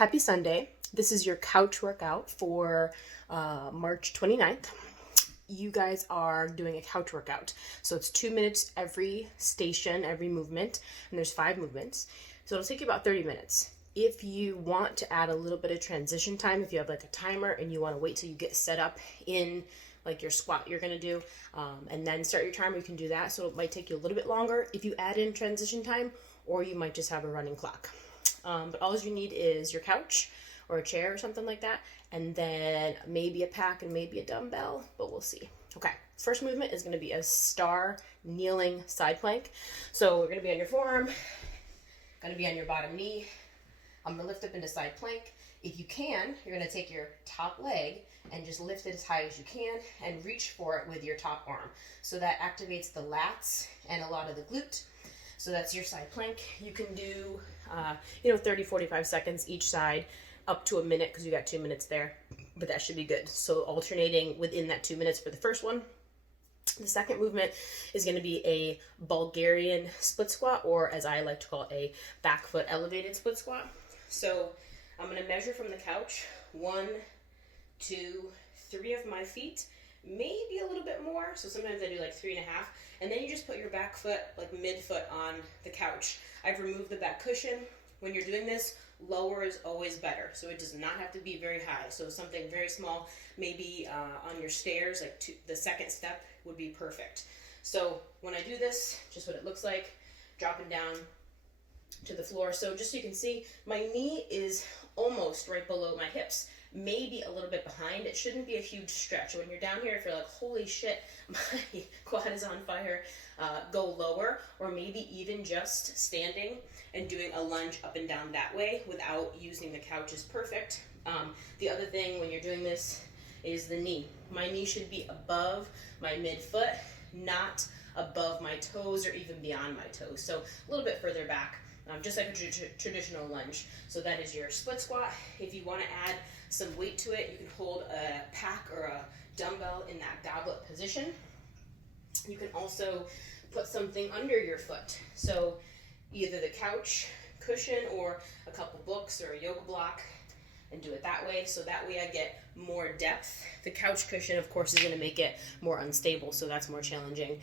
Happy Sunday. This is your couch workout for March 29th. You guys are doing a couch workout. So it's 2 minutes every station, every movement, and there's 5 movements. So it'll take you about 30 minutes. If you want to add a little bit of transition time, if you have like a timer and you want to wait till you get set up in like your squat you're going to do, and then start your timer, you can do that. So it might take you a little bit longer if you add in transition time, or you might just have a running clock. But all you need is your couch or a chair or something like that, and then maybe a pack and maybe a dumbbell, but we'll see. Okay, first movement is going to be a star kneeling side plank. So we're going to be on your forearm, going to be on your bottom knee. I'm going to lift up into side plank. If you can, you're going to take your top leg and just lift it as high as you can and reach for it with your top arm. So that activates the lats and a lot of the glute. So that's your side plank. You can do, 30, 45 seconds each side, up to a minute because you got 2 minutes there, but that should be good. So alternating within that 2 minutes for the first one. The second movement is going to be a Bulgarian split squat, or as I like to call it, a back foot elevated split squat. So I'm going to measure from the couch, 1, 2, 3 of my feet, maybe a little bit more. So sometimes I do like 3.5. And then you just put your back foot, like midfoot, on the couch. I've removed the back cushion. When you're doing this, lower is always better. So it does not have to be very high. So something very small, maybe on your stairs, like the second step would be perfect. So when I do this, just what it looks like, dropping down to the floor. So just so you can see, my knee is almost right below my hips, maybe a little bit behind. It shouldn't be a huge stretch. When you're down here, if you're like, holy shit, my quad is on fire, go lower, or maybe even just standing and doing a lunge up and down that way without using the couch is perfect. The other thing when you're doing this is the knee. My knee should be above my midfoot, not above my toes or even beyond my toes. So a little bit further back, just like a traditional lunge. So that is your split squat. If you want to add some weight to it, you can hold a pack or a dumbbell in that goblet position. You can also put something under your foot. So either the couch cushion or a couple books or a yoga block, and do it that way. So that way I get more depth. The couch cushion, of course, is going to make it more unstable, so that's more challenging.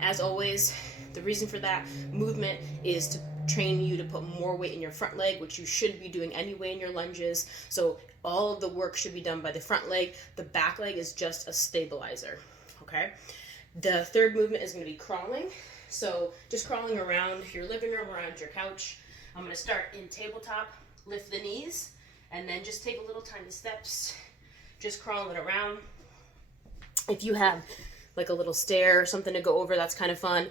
As always, the reason for that movement is to train you to put more weight in your front leg, which you should be doing anyway in your lunges. So all of the work should be done by the front leg. The back leg is just a stabilizer, okay? The third movement is going to be crawling. So just crawling around your living room, around your couch. I'm going to start in tabletop, lift the knees, and then just take a little tiny steps, just crawling around. If you have like a little stair or something to go over, that's kind of fun.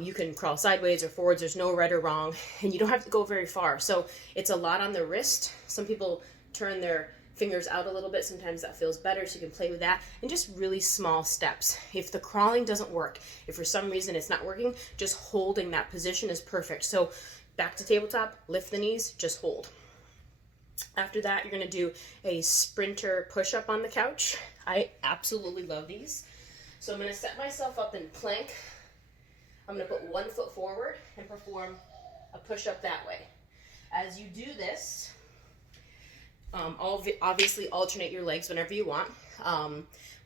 You can crawl sideways or forwards. There's no right or wrong, and you don't have to go very far. So it's a lot on the wrist. Some people turn their fingers out a little bit. Sometimes that feels better, so you can play with that. And just really small steps. If the crawling doesn't work, if for some reason it's not working, just holding that position is perfect. So back to tabletop, lift the knees, just hold. After that, you're going to do a sprinter push-up on the couch. I absolutely love these. So I'm going to set myself up in plank. I'm going to put 1 foot forward and perform a push-up that way. As you do this, obviously alternate your legs whenever you want.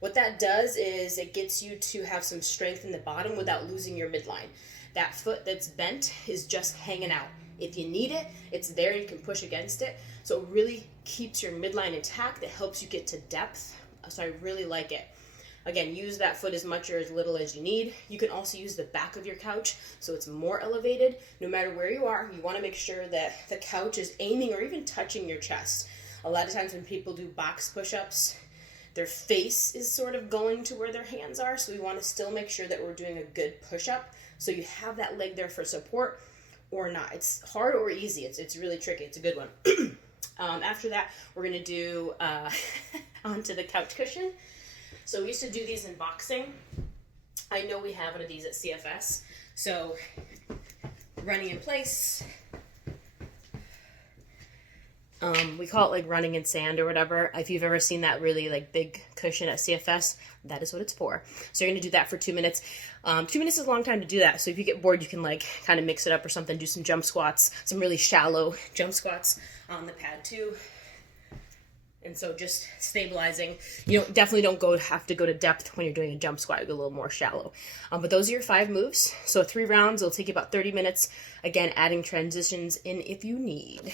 What that does is it gets you to have some strength in the bottom without losing your midline. That foot that's bent is just hanging out. If you need it, it's there, you can push against it. So it really keeps your midline intact. It helps you get to depth. So I really like it. Again, use that foot as much or as little as you need. You can also use the back of your couch so it's more elevated. No matter where you are, you want to make sure that the couch is aiming or even touching your chest. A lot of times when people do box push-ups, their face is sort of going to where their hands are. So we want to still make sure that we're doing a good push-up. So you have that leg there for support or not. It's hard or easy. It's really tricky. It's a good one. After that, we're going to do onto the couch cushion. So we used to do these in boxing. I know we have one of these at CFS. So running in place, We call it like running in sand or whatever. If you've ever seen that really like big cushion at CFS, that is what it's for. So you're gonna do that for 2 minutes. 2 minutes is a long time to do that. So if you get bored, you can like kind of mix it up or something, do some jump squats, some really shallow jump squats on the pad too. And so just stabilizing. You definitely don't have to go to depth when you're doing a jump squat. You go a little more shallow. But those are your 5 moves. So 3 rounds. It'll take you about 30 minutes. Again, adding transitions in if you need.